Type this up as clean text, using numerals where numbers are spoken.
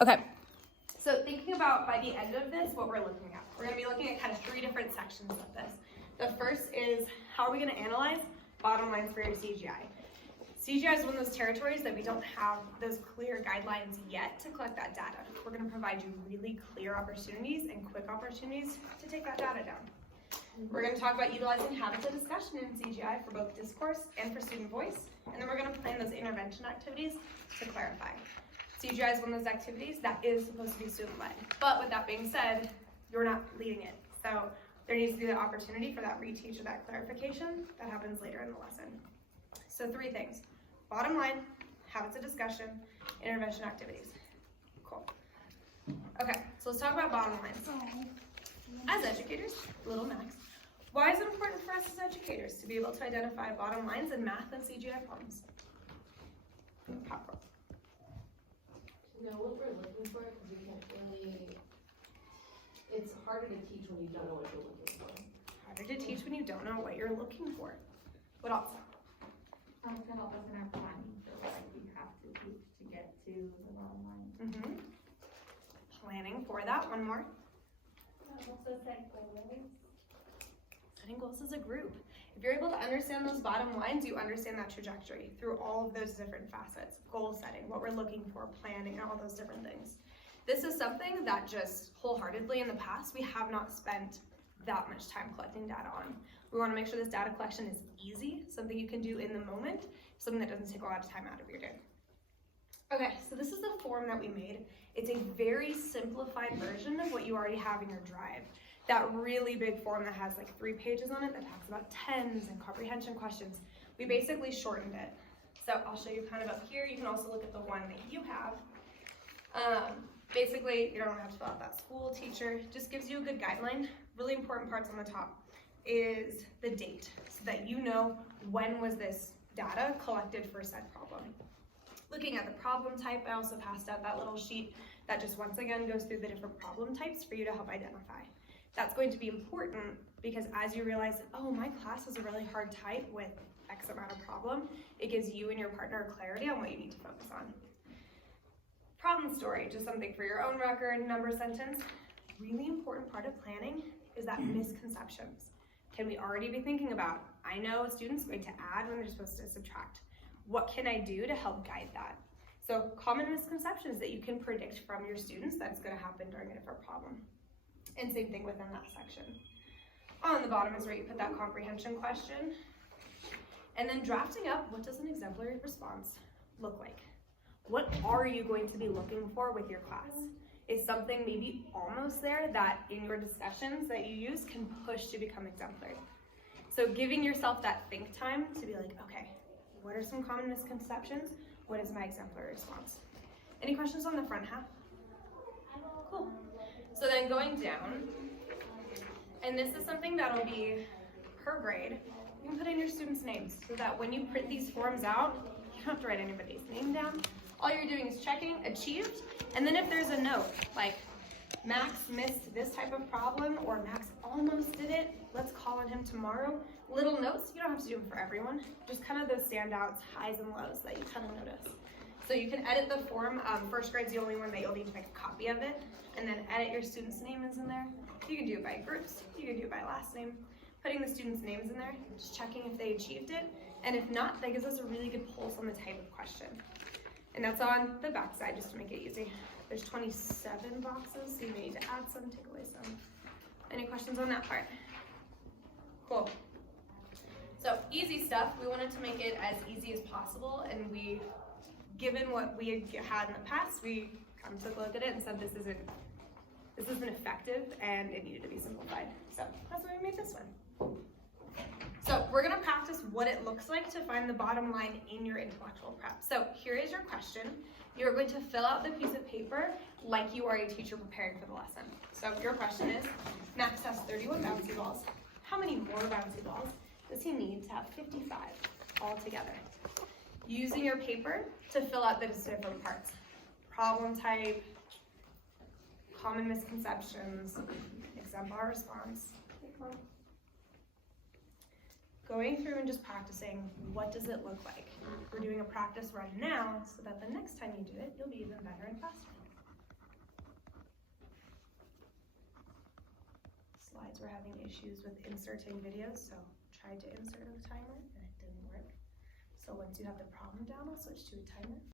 Okay, so thinking about by the end of this, what we're looking at. We're going to be looking at kind of 3 different sections of this. The first is how are we going to analyze bottom lines for your CGI. CGI is one of those territories that we don't have those clear guidelines yet to collect that data. We're going to provide you really clear opportunities and quick opportunities to take that data down. We're going to talk about utilizing habits of discussion in CGI for both discourse and for student voice, and then we're going to plan those intervention activities to clarify. CGI is one of those activities that is supposed to be student-led, but with that being said, you're not leading it. So there needs to be the opportunity for that reteach or that clarification that happens later in the lesson. So 3 things. Bottom line, habits of discussion, intervention activities. Cool. Okay, so let's talk about bottom lines. As educators, little Max, why is it important for us as educators to be able to identify bottom lines in math and CGI forms? Popcorn. To know what we're looking for, because we can't really, it's harder to teach when you don't know what you're looking for. Harder to teach when you don't know what you're looking for. What else? To help us in our planning, so like we have to teach to get to the bottom line. Planning for that. One more. Also set goals. Setting goals as a group. If you're able to understand those bottom lines, you understand that trajectory through all of those different facets. Goal setting, what we're looking for, planning, and all those different things. This is something that just wholeheartedly in the past, we have not spent that much time collecting data on. We want to make sure this data collection is easy, something you can do in the moment, something that doesn't take a lot of time out of your day. Okay, so this is the form that we made. It's a very simplified version of what you already have in your drive. That really big form that has like 3 pages on it that talks about tens and comprehension questions. We basically shortened it. So I'll show you kind of up here. You can also look at the one that you have. Basically, you don't have to fill out that school, teacher, just gives you a good guideline. Really important parts on the top is the date, so that you know when was this data collected for said problem. Looking at the problem type, I also passed out that little sheet that just once again goes through the different problem types for you to help identify. That's going to be important because as you realize, oh, my class is a really hard type with X amount of problem, it gives you and your partner clarity on what you need to focus on. Problem story, just something for your own record, number sentence. Really important part of planning is that misconceptions. Can we already be thinking about, I know a student's going to add when they're supposed to subtract. What can I do to help guide that? So common misconceptions that you can predict from your students that's going to happen during a different problem. And same thing within that section. On the bottom is where you put that comprehension question. And then drafting up, what does an exemplary response look like? What are you going to be looking for with your class? Is something maybe almost there that in your discussions that you use can push to become exemplary? So giving yourself that think time to be like, okay, what are some common misconceptions? What is my exemplary response? Any questions on the front half? Cool. So then going down, and this is something that'll be per grade, you can put in your students' names so that when you print these forms out, you don't have to write anybody's name down. All you're doing is checking achieved, and then if there's a note, like Max missed this type of problem, or Max almost did it, let's call on him tomorrow. Little notes, you don't have to do them for everyone, just kind of those standouts, highs and lows that you kind of notice. So you can edit the form, first grade's the only one that you'll need to make a copy of it, and then edit your student's name is in there. You can do it by groups, you can do it by last name, putting the students' names in there, just checking if they achieved it, and if not, that gives us a really good pulse on the type of question. And that's on the back side, just to make it easy. There's 27 boxes, so you may need to add some, take away some. Any questions on that part? Cool. So easy stuff, we wanted to make it as easy as possible, and we, given what we had in the past, we kind of took a look at it and said this isn't effective and it needed to be simplified. So that's why we made this one. So we're gonna practice what it looks like to find the bottom line in your intellectual prep. So here is your question. You're going to fill out the piece of paper like you are a teacher preparing for the lesson. So your question is, Max has 31 bouncy balls. How many more bouncy balls does he need to have 55 all together? Using your paper to fill out the different parts. Problem type, common misconceptions, exemplar response. Going through and just practicing, what does it look like? We're doing a practice run now so that the next time you do it, you'll be even better and faster. slides were having issues with inserting videos, so tried to insert a timer and it didn't work. So once you have the problem down, I'll switch to a timer.